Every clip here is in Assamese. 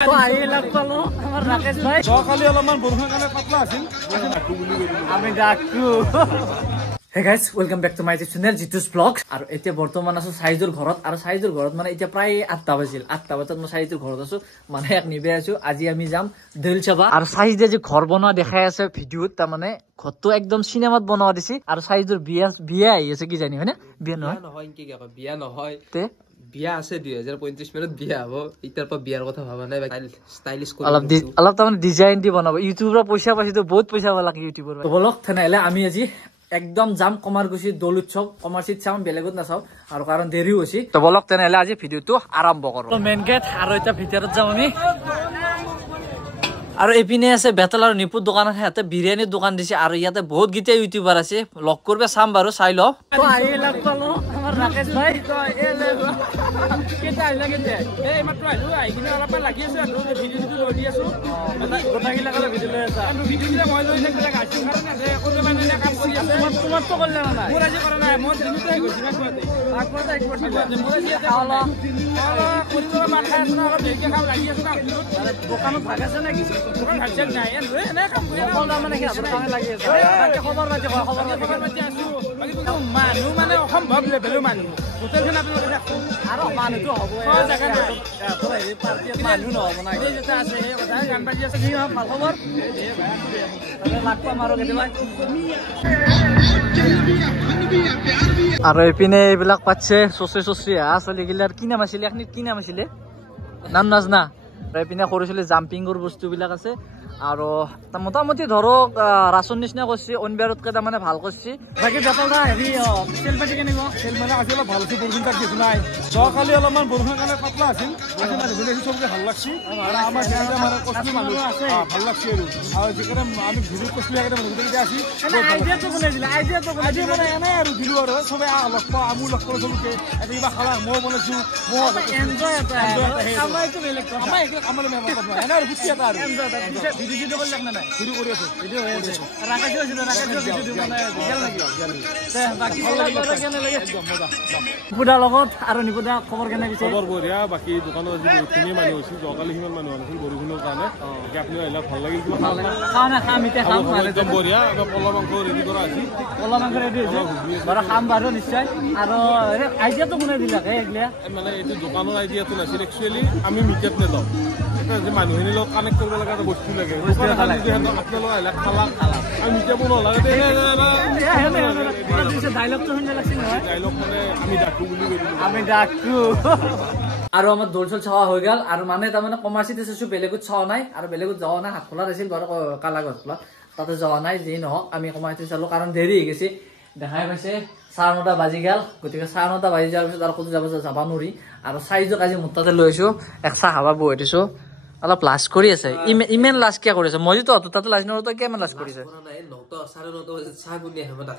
Hey guys, welcome back to my channel Jitus Vlogs. আৰু এতিয়া বৰ্তমান আছো সাইজৰ ঘৰত আৰু সাইজৰ ঘৰত মানে এতিয়া প্ৰায় 8টা বাজিল 8টা বজাত মই সাইজৰ ঘৰত আছো মানে এক নিবে আছো আজি আমি যাম দিল চাবা আৰু সাইজে যে ঘৰ বনোৱা দেখাই আছে ভিডিওত তা মানে ঘৰটো একদম সিনেমাত বনোৱা দিছি আৰু সাইজৰ বিয়া আহি আছে কি জানি হয়নে বিয়া নহয় কি কি বিয়া নহয় তে বিয়া আছে 2035 মানত বিয়া হ'ব ইতাৰ পৰা বিয়াৰ কথা ভাবা নাই ষ্টাইলিশ কৰি অলপ তাৰ মানে ডিজাইন দি বনাব ইউটিউবৰ পইচা পাইছো বহুত পইচা লাগে ইউটিউবৰ তো বলক তেনেহলে আমি আজি একদম জাম কমাৰগুছি দোল উৎসৱ কমাৰচিত চাম বেলেগত নাচাও আৰু কাৰণ দেৰি হৈছে তো বলক তেনেহলে আজি ভিডিওটো আৰম্ভ কৰো তো মেইন গেট আৰু এটা ভিতৰত যাম আমি আৰু এপিনে আছে বেতল আৰু নিপুত দোকান আছে ইয়াতে বিৰিয়ানীৰ দোকান দিছে আৰু ইয়াতে বহুত গিটা ইউটিউবাৰ আছে লক কৰবে চাম বাৰু চাই ল তো আহি লাগ পালো আমাৰ ৰাকেশ ভাই তো এলে কেটা লাগে দে এই মাত্ৰ আহি কিনে অলপ লাগি আছে আৰু ভিডিওটো লৈ দি আছো কথা কি লাগা ভিডিও লৈ আছা আৰু ভিডিওটো মই লৈ থাকিলে গাছি কাৰণে আছে কোনে মানে কাম কৰি আছে তোমাৰ তো কৰলে না মোৰ আজি কৰা নাই মই দিনতে গৈছি না কোৱাতে আগতে একবাৰ মোৰ আজি আলা কোনটো মাথা আছে না অলপ দেৰিকে খাব লাগি আছে না দোকানত ভাগ আছে না কি দোকান ভাগছে নাই এনে কাম কৰি কোন মানে কি আপোনাৰ কামে লাগি আছে বাকি খবৰ মাঝে আছো বাকি তো মানুহ মানে অসম্ভৱ লেভেলৰ মানুহ হোটেলখন আপোনালোকে দেখো আৰু মানুহটো হ'ব এই জায়গাটো এই পাৰ্টি মানুহ নহব না এই যেটা আছে এই কথা গান বাজি আছে কি ভাল খবৰ তাহলে লাগবা মাৰো কেতিয়াবা আৰু এপিনে এইবিলাক পাচ্ছে চচি আসলে গিলাৰ কি নাম আছিল এখনি কি নাম আছিল নাম নাজনা এপিনে কৰিছিল জাম্পিংৰ বস্তুবিলাক আছে আৰু মোটামুটি ধৰক ৰাচন নিচিনা কৰিছে অনবিয়াৰতকে তাৰ মানে ভাল কৰিছে বাকি বেতলটা হেৰি তেল পাতি কেনেকুৱা তেল মানে আজি অলপ ভাল আছে বৰষুণ তাক কিছু নাই কালি অলপমান বৰষুণৰ কাৰণে পাতলা আছিল আজি মানে ঘূৰি চবকে ভাল লাগছে আৰু আমাৰ যেনেকে মানে কষ্ট মানুহ আছে ভাল লাগছে আৰু যেনে আমি ভিডিঅ' কষ্ট লাগে মানে গোটেই আছে আইডিয়াটো কোনে দিলে আইডিয়াটো মানে এনে আৰু দিলো আৰু সবে লগ পাওঁ আমু লগ কৰোঁ চবকে আজি কিবা খালা মই বনাইছো মই এনজয় এটা আমাৰ এইটো বেলেগ আমাৰ এনে আৰু গুচি এটা আৰু ভিডিও কৰি লাগ নাই ভিডিও কৰি আছো ভিডিও হৈ আছে ৰাকেশও আছিল ৰাকেশও ভিডিও বনাই ভাল লাগি তে বাকি কলা কেনে লাগে একদম মজা পুৰা লগত আৰু নিপুদা খবৰ কেনে দিছে খবৰ বঢ়িয়া বাকি দোকানত আজি বহুত কিনি মানুহ হৈছে জকালি হিমান মানুহ আছিল বৰষুণৰ কাৰণে বাকি আপুনি আহিলা ভাল লাগিল খানা খাম এতিয়া খাম একদম বঢ়িয়া পলা মাংস ৰেডি কৰা আছে পলা মাংস ৰেডি হৈছে বাৰু খাম বাৰু নিশ্চয় আৰু আইডিয়াটো কোনে দিলা এইগিলা মানে এইটো দোকানৰ আইডিয়াটো নাছিল একচুয়ালি আমি মিটআপ নেদাও যে মানুহখিনি লগত কানেক্ট কৰিব লগা বস্তু লাগে আপোনালোক আহিলে খালা আমি মিটাব নালাগে ডাইলগটো শুনি লাগছিল নহয় ডাইলগ মানে আমি ডাকু বুলি কৈছিলো আমি ডাকু আৰু আমাৰ দৌল চল চাৱা হৈ গ'ল আৰু মানে তাৰমানে কমাৰ্চিত আছে বেলেগত চাৱা নাই আৰু বেলেগত যোৱা নাই হাতখোলা আছিল বাৰু কালাগত খোলা তাতে যোৱা নাই যি নহওক আমি কমাৰ্চিত চালো কাৰণ দেৰি হৈ গৈছে দেখাই পাইছে 9:30 বাজি গেল গতিকে 9:30 বাজি যোৱাৰ পিছত আৰু ক'তো যাব নোৱাৰি আৰু সাইজক আজি মোৰ তাতে লৈছো এক চাহ হাৱা বৈ দিছো অলপ লাজ কৰি আছে ইমেন লাজ কিয় কৰিছে মই তো তাতে লাজ নকৰো তই কিমান লাজ কৰিছে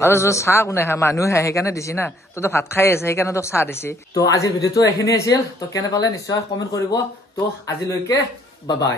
আৰু চাহ কোনে খায় মানুহে সেইকাৰণে দিছি না তই ভাত খাই আছে সেইকাৰণে তোক চাহ দিছি তো আজিৰ ভিডিঅ'টো এইখিনি আছিল তো কেনে পালে নিশ্চয় কমেণ্ট কৰিব তো আজিলৈকে বাই বাই